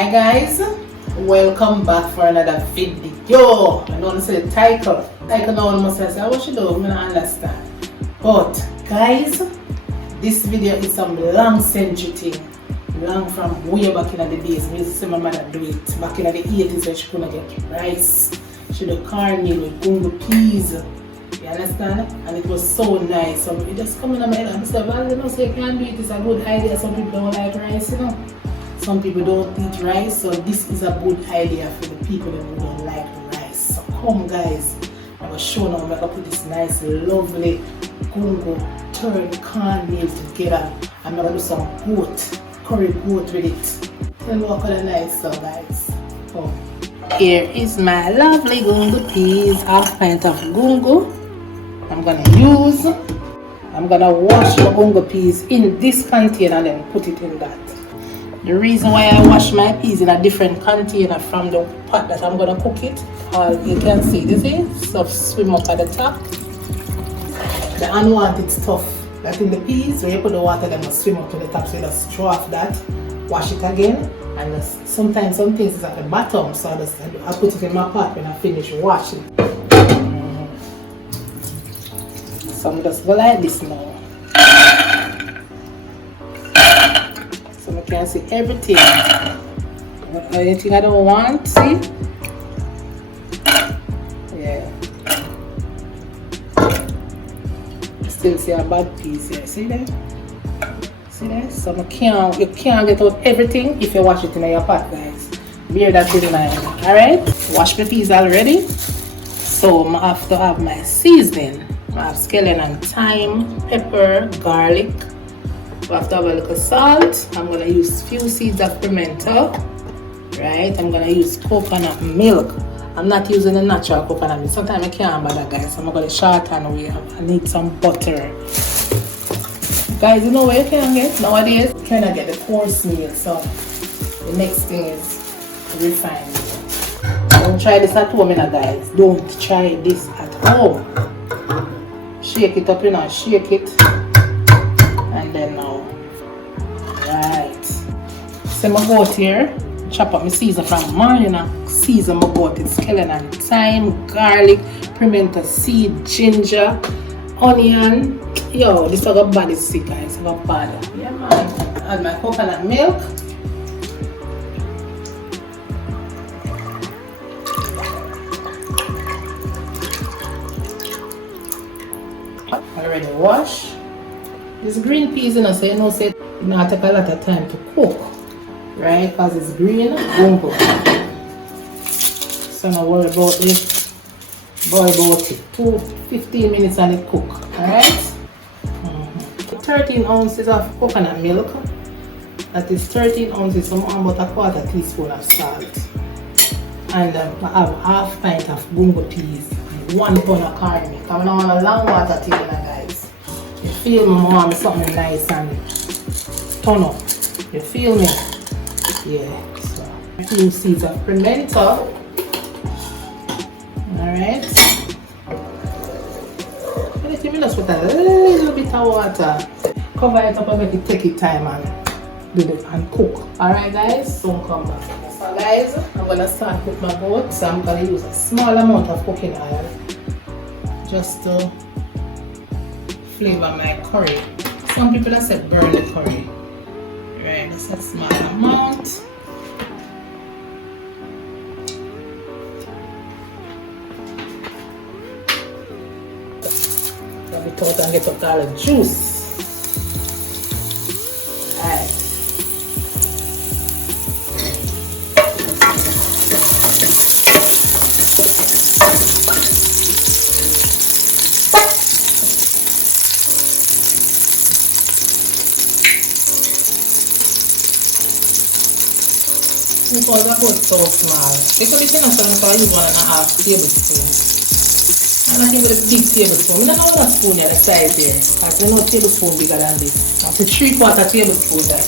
Hi guys, welcome back for another video. I don't say the title. No one must say what you do, I don't understand. But guys, this video is some long century thing. Long from way back in the days. Me see my mother do it. Back in the 80s when she couldn't get rice. She do cornmeal with gungo peas. You understand? And it was so nice. So it just come in my head and say, well, you know, so you can't do it. It's a good idea. Some people don't like rice, you know. Some people don't eat rice, so this is a good idea for the people that don't like rice. So come guys, I will show now I'm going to put this nice lovely gungo turn cornmeal together. I'm going to do some curry goat with it. Tell me what kind of nice so guys. Come. Here is my lovely gungo peas, half pint of gungo. I'm going to wash the gungo peas in this container and then put it in that. The reason why I wash my peas in a different container from the pot that I'm going to cook it, you can see, you see, stuff swim up at the top. The unwanted stuff that's in the peas, when you put the water, they must swim up to the top, so you just throw off that, wash it again, and just, sometimes some things is at the bottom, so I put it in my pot when I finish washing. So I'm just go like this now. So I can see everything. Anything I don't want, see? Yeah. Still see a bad piece here, see that? See that? So you can't get out everything if you wash it in your pot, guys. Bear that in mind. Alright? Wash my peas already. So I have to have my seasoning. I have scallion and thyme, pepper, garlic. I have to have a little salt. I'm going to use few seeds of pimento. Right? I'm going to use coconut milk. I'm not using the natural coconut milk. Sometimes I can't bother guys. So I'm going to shorten away. I need some butter. Guys, you know what you can get nowadays? You cannot get the coarse meal. So the next thing is refined. Don't try this at home, guys. Don't try this at home. Shake it up, shake it. And then now, right. So my goat here, chop up my season from morning and season my goat. It's scallion and thyme, garlic, pimento seed, ginger, onion. Yo, this is a bad sick guys, it's a bad. Yeah man. Add my coconut milk. Already wash. This green peas, you know, so you know, say it not take a lot of time to cook, right? Because it's green gungo. So don't worry about it. Boil about it. 15 minutes and it cook, alright? 13 ounces of coconut milk. That is 13 ounces, so about a quarter teaspoon of salt. And I have half pint of gungo peas and 1 pound of cornmeal. Because I don't want a long water thing, guys. You feel me, mom, something nice and turn up. You feel me? Yeah. So a few seeds of pimento. Alright. And if you just put a little bit of water, cover it up and make it take it time and do it and cook. Alright guys, so come back. So guys, I'm gonna start with my goat. So I'm gonna use a small amount of cooking oil just to flavor my curry. Some people have said burn the curry. Right, that's a small amount. Rub it out and get up all the juice. Right. Because the goat so small. Because it's enough for I use 1.5 tablespoons. And I think with a big tablespoon. I don't know what spoon here, the size here. Because I know tablespoon bigger than this. That's a 3/4 tablespoon there.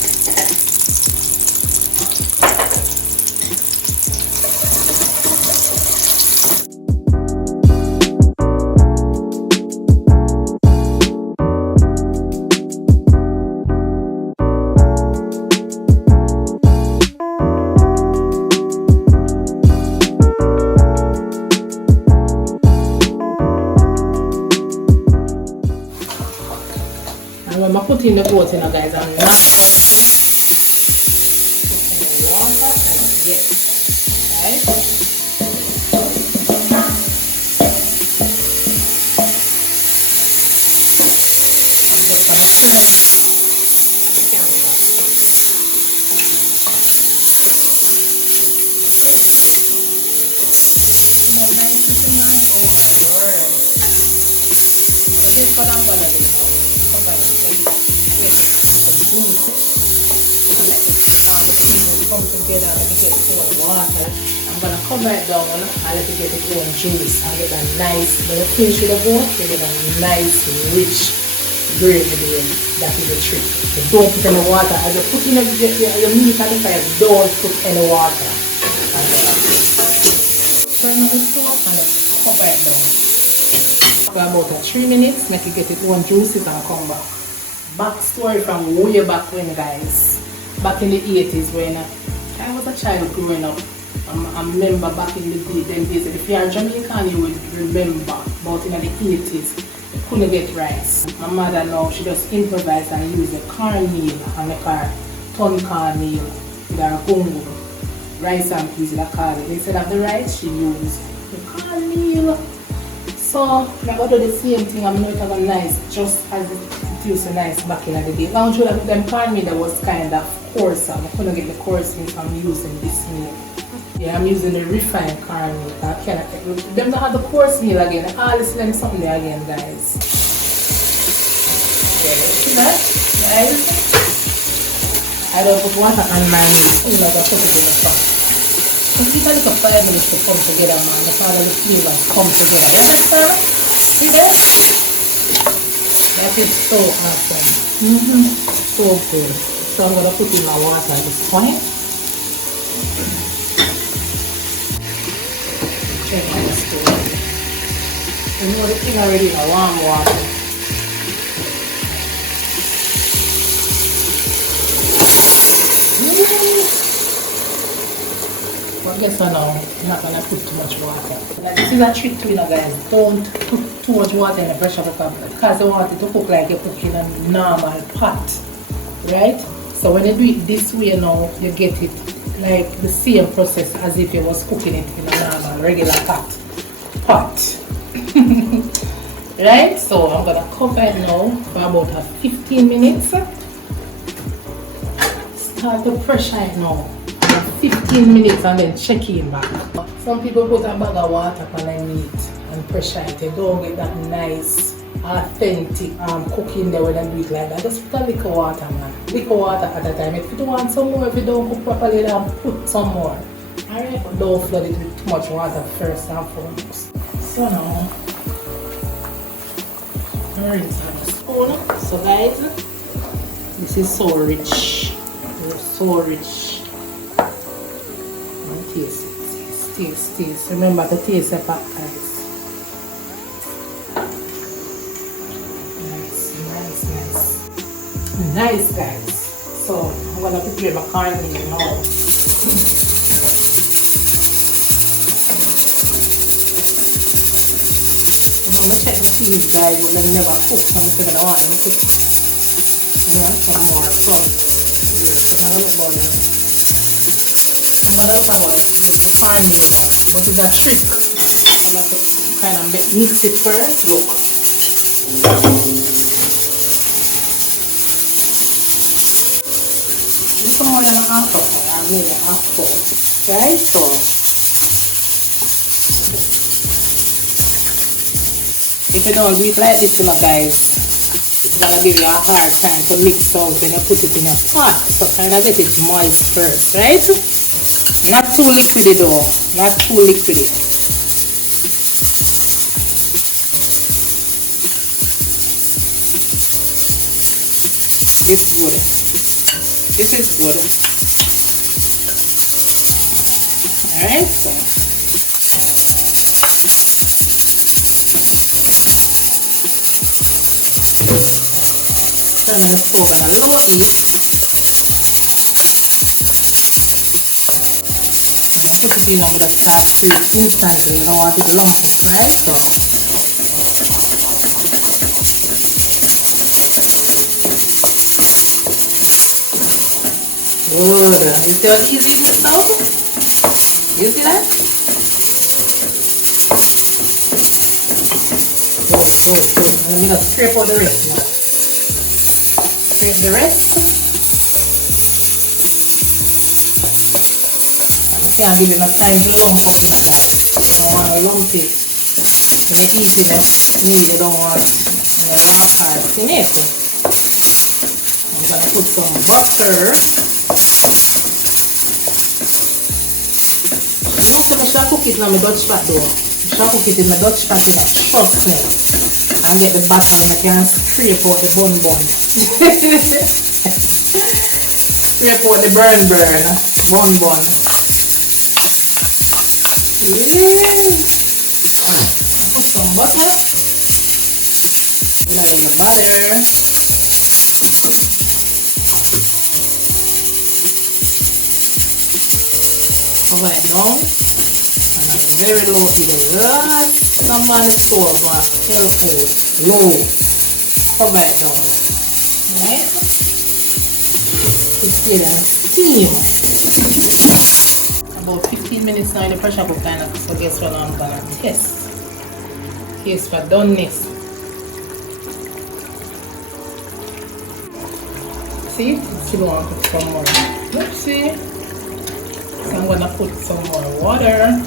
put in the goat, you know, guys. I'm not going to put in the water as yet. Right? I'm just going to turn the camera. You know, nice looking one. Oh my word. This is what I'm going to do now. Cover it. Let it juice. Let it season come together. Let it get its own water. I'm going to cover it down and let it get its own juice and get a nice, when you finish with the goat, you get a nice, rich gravy there. That is the trick. You don't put any water. As you put in your meat on the fire, don't put any water. Turn on the stove and let's cover it down. For about 3 minutes, make it get its own juices and come back. Backstory from way back when, guys. Back in the 80s when I was a child growing up. I remember back in the days, if you are Jamaican, you would remember about in the 80s, you couldn't get rice. My mother now, she just improvised and used a cornmeal and make her ton cornmeal with her gungo. Rice and peas, they call it. Instead of the rice, she used the cornmeal. So, I'm going to do the same thing. I'm not going to nice, just as it used to nice back in the day. Now, sure that them cornmeal that was kind of coarse. I couldn't get the coarse meat, so I'm using this meal. Yeah, I'm using the refined cornmeal. I cannot take them. Don't have the coarse meal again. All this them something there again, guys. Okay, see that, guys? I don't put water on my meat. I'm not going to put it in the pot. Just give a little 5 minutes to come together, man. The part of the flavors come together. You understand? See that? That is so awesome. So good. So I'm going to put in my water at this point. Check on the stove. You know the thing already in a warm water. But guess what now? I'm not going to put too much water. Like, this is a trick to, you know, guys. Don't put too much water in the pressure cooker because you want it to cook like you cook in a normal pot. Right? So when you do it this way now, you get it like the same process as if you was cooking it in a normal, regular pot. Right? So I'm going to cover it now for about 15 minutes. Start to pressure it now. 15 minutes and then check in back. Some people put a bag of water on their meat and pressure it. You don't get that nice, authentic cooking there when they do it like that. Just put a little water, man. Little water at a time. If you don't want some more, if you don't cook properly, then put some more. Alright, but don't flood it with too much water first and foremost. So now, rinse on the spoon. So guys, this is so rich. It's so rich. Taste. Remember to taste the pack, guys. Nice, guys. So I'm gonna prepare my cornmeal now. I'm gonna check my peas, guys, but they never cook, so I'm gonna want them cook. Yeah, some more from here. So I'm gonna about them. I'm gonna look about the cornmeal now, but it's a trick. I'm going to kind of mix it first. Look. This is more than a half cup. I made a half cup. Right? So if you don't do it like this, you know, guys, it's gonna give you a hard time to mix out when you put it in a pot. So kind of get it moist first, right? Not too liquidy though, not too liquidy. It's good. This is good. Alright, so turn on the stove on a low heat. Put it in and just start freeze instantly. You don't want it long to fry, so Good. You see how easy it is now? You see that? Good. And I'm going to scrape out the rest now. Scrape the rest. I can't give it enough time to lump up in that guys. You don't want to lump it. When you eat it, you don't want rock parts in it. I'm going to put some butter. I shall cook it in my Dutch pot though. I shall cook it in my Dutch pot, you know. Trust me. And get the butter and I can scrape out the bun. Scrape out the burn. Bun. Yeah. Put some butter. Put in the butter. Cover it down. Very low heat. Lots of on the stove for careful. Low. Cover it down. Right? It's good and steam. About 15 minutes now in the pressure cooker now. So guess what I'm gonna test. Taste for doneness. See? Still want to put some more. Oopsie. So I'm gonna put some more water.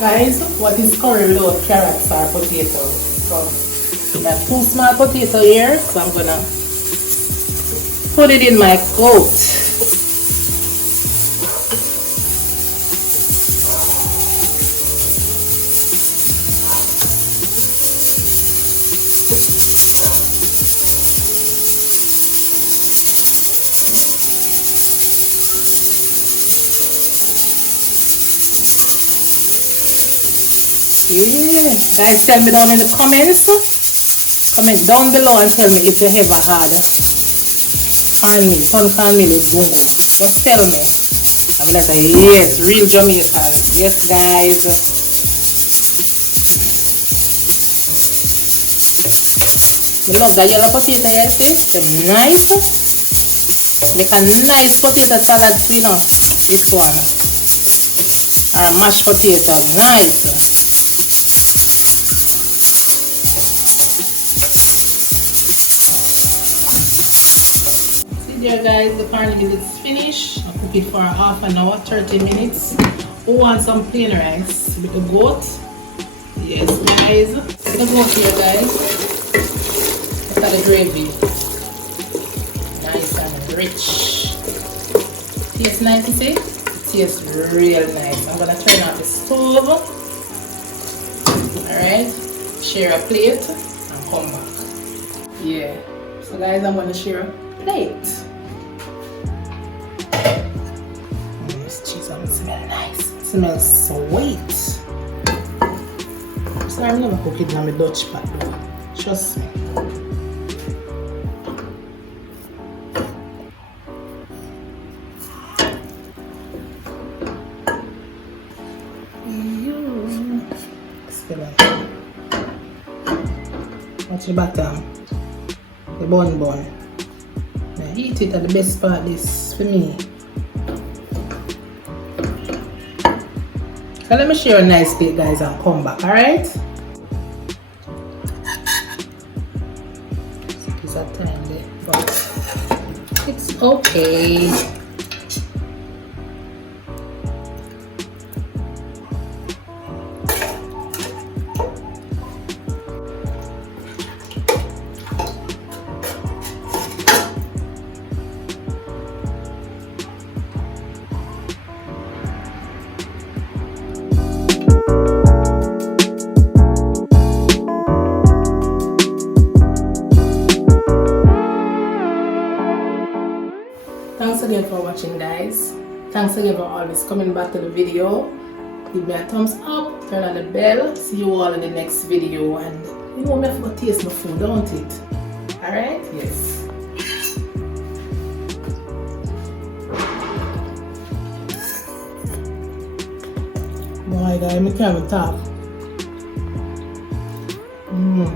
Guys, what is curry without carrots or potatoes? So I have 2 small potatoes here, so I'm gonna put it in my coat. Yeah. Guys, tell me down in the comments. Comment down below and tell me if you ever had corn meal with bunga. Just tell me. I'm gonna say yes, real Jamaican. Yes, guys. I love that yellow potato here, see? They're nice. Make a nice potato salad, you know. This one. Or mashed potato, nice. There guys, the corn meal is finished. I cook it for half an hour, 30 minutes. Who wants some plain rice with the goat? Yes guys. The goat here guys. Look at the gravy. Nice and rich. Tastes nice, you see? It tastes real nice. I'm gonna turn off the stove. Alright. Share a plate and come back. Yeah. So guys, I'm gonna share a plate. Smell nice. Smells sweet. So I'm never cook it in my Dutch pot though. Trust me. Watch the bottom. The bun. Now eat it at the best part this for me. So let me share a nice plate guys and come back, alright? It's a time there, but it's okay. Thanks again for watching guys. Thanks again for always coming back to the video. Give me a thumbs up, turn on the bell. See you all in the next video. And you know me have to taste my food, don't it? Alright? Yes. Boy guys, I can't talk. Mmm.